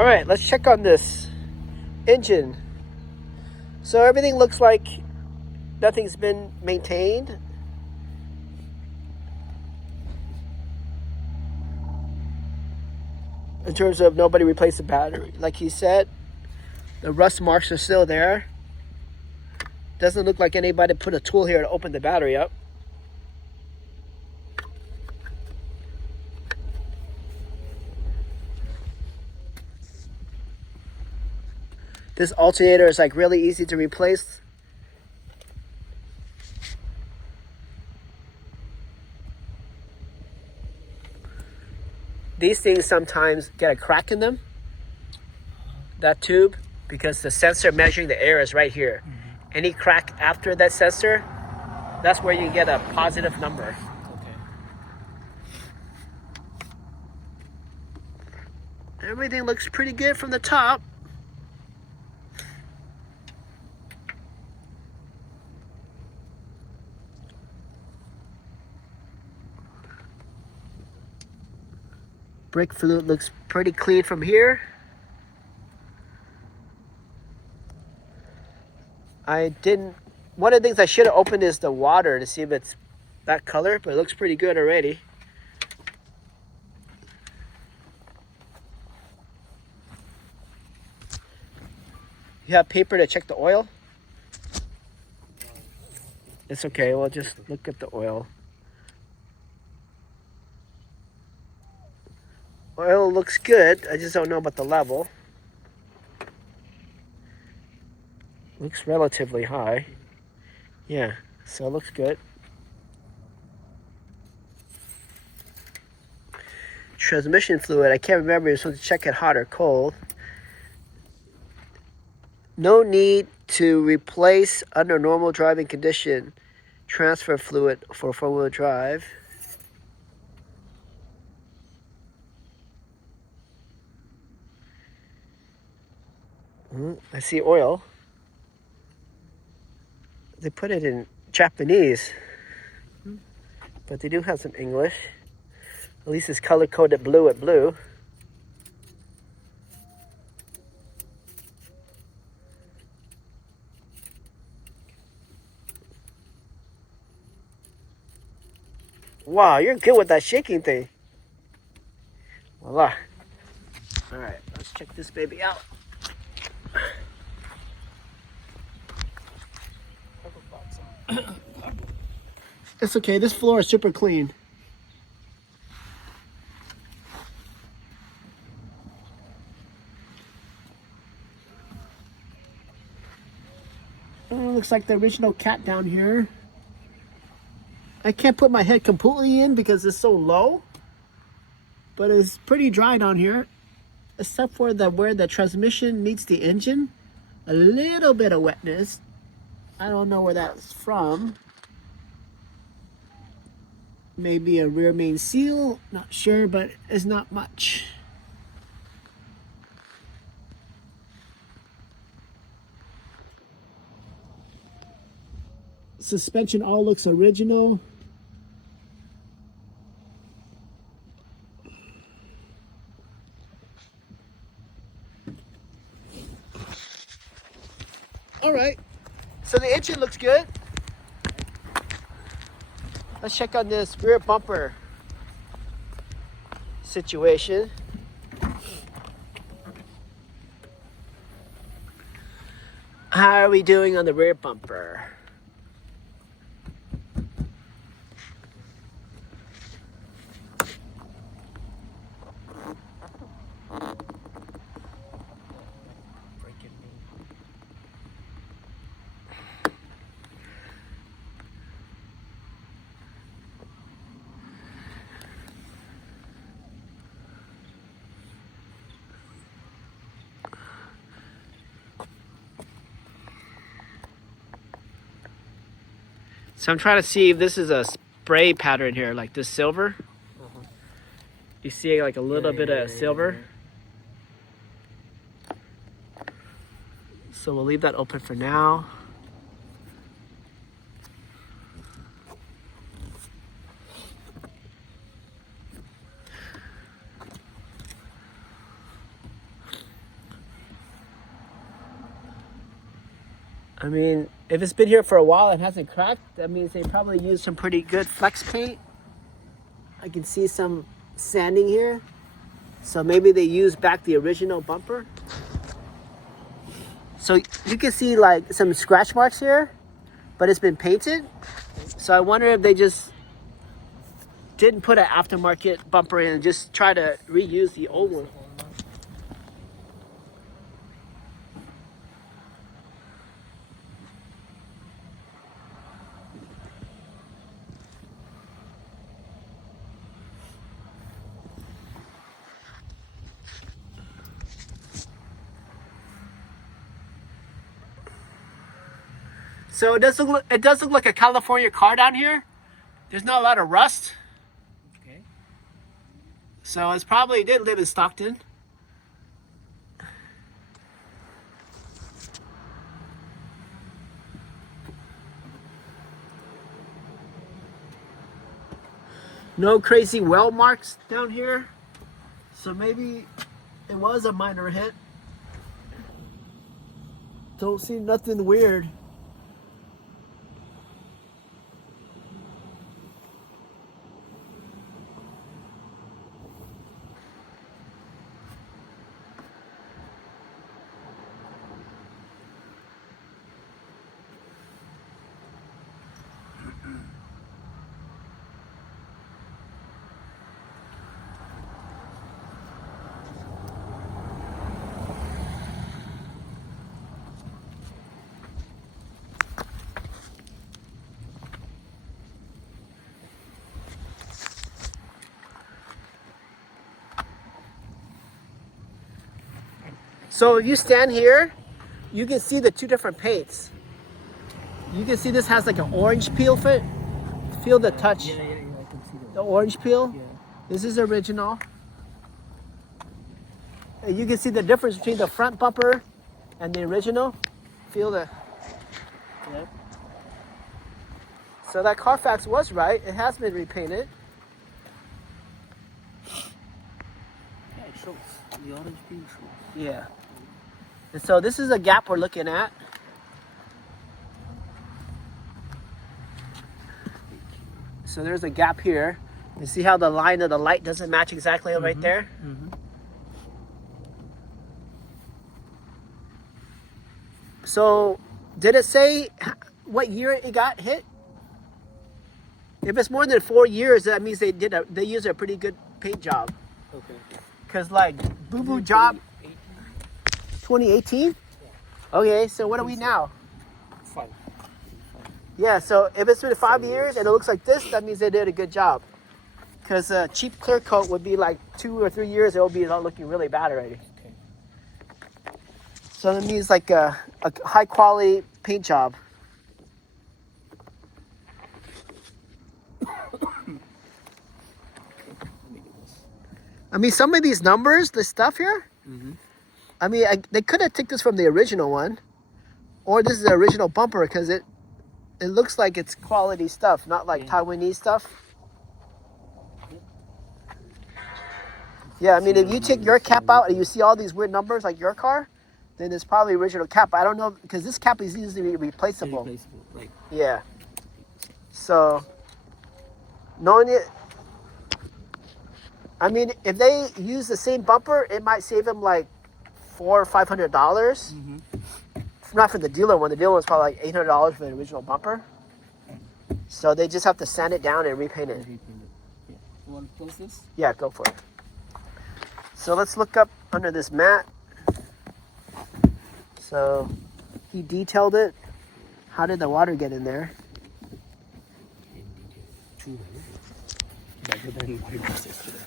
All right, let's check on this engine. So everything looks like nothing's been maintained. In terms of nobody replaced the battery. Like he said, the rust marks are still there. Doesn't look like anybody put a tool here to open the battery up. This alternator is like really easy to replace. These things sometimes get a crack in them, that tube, because the sensor measuring the air is right here. Any crack after that sensor, that's where you get a positive number. Okay. Everything looks pretty good from the top. Brake fluid looks pretty clean from here. One of the things I should have opened is the water to see if it's that color, but it looks pretty good already. You have paper to check the oil? It's okay, we'll just look at the oil. Oil looks good, I just don't know about the level. Looks relatively high. Yeah, so it looks good. Transmission fluid, I can't remember if you're supposed to check it hot or cold. No need to replace under normal driving condition transfer fluid for four-wheel drive. I see oil. They put it in Japanese, but they do have some English. At least it's color-coded blue at blue. Wow, you're good with that shaking thing. Voila. All right, let's check this baby out. It's okay, this floor is super clean. Looks like the original cat down here. I can't put my head completely in because it's so low, but it's pretty dry down here, except for where the transmission meets the engine. A little bit of wetness. I don't know where that's from. Maybe a rear main seal, not sure, but it's not much. Suspension all looks original. All right, so the engine looks good. Let's check on this rear bumper situation. How are we doing on the rear bumper? So I'm trying to see if this is a spray pattern here, like this silver. You see like a little bit of silver. So we'll leave that open for now. I mean, if it's been here for a while and hasn't cracked, that means they probably used some pretty good flex paint. I can see some sanding here. So maybe they used back the original bumper. So you can see like some scratch marks here, but it's been painted. So I wonder if they just didn't put an aftermarket bumper in and just try to reuse the old one. So it does look like a California car down here. There's not a lot of rust. Okay. So it probably did live in Stockton. No crazy weld marks down here. So maybe it was a minor hit. Don't see nothing weird. So if you stand here, you can see the two different paints. You can see this has like an orange peel fit. Feel the touch. Yeah, I can see that. The orange peel. Yeah. This is original. And you can see the difference between the front bumper and the original. Feel the. Yeah. So that Carfax was right. It has been repainted. Yeah, it shows. The orange peel shows. Yeah. And so this is a gap we're looking at. So there's a gap here. You see how the line of the light doesn't match exactly right there? Mm-hmm. So did it say what year it got hit? If it's more than 4 years, that means they used a pretty good paint job. Okay. Cause like Boo Boo Job 2018? Okay, so what are we now? 5. Yeah, so if it's been 5 years and it looks like this, that means they did a good job. Because a cheap clear coat would be like 2 or 3 years, it will be looking really bad already. Okay. So that means like a high quality paint job. I mean, some of these numbers, the stuff here, Mm-hmm. I mean, they could have took this from the original one, or this is the original bumper because it looks like it's quality stuff, not like Taiwanese stuff. Yeah, I mean, if you take your cap out and you see all these weird numbers like your car, then it's probably original cap. I don't know, because this cap is usually replaceable. Right. Yeah. So, knowing it, I mean, if they use the same bumper, it might save them like $400 or $500. Mm-hmm. Not for the dealer one. The dealer one's probably like $800 for the original bumper. So they just have to sand it down and repaint it. Yeah. You want to close this? Yeah, go for it. So let's look up under this mat. So he detailed it. How did the water get in there? Better than what it was yesterday.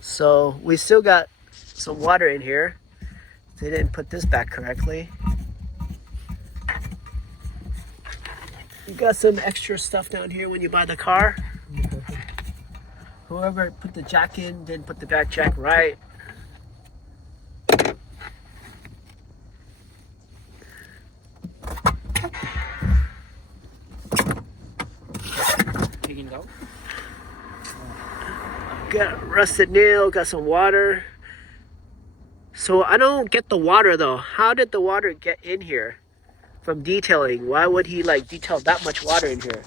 So we still got some water in here. They didn't put this back correctly. You got some extra stuff down here when you buy the car. Whoever put the jack in didn't put the back jack right. Taking it out? Got a rusted nail, got some water. So I don't get the water though. How did the water get in here from detailing? Why would he like detail that much water in here?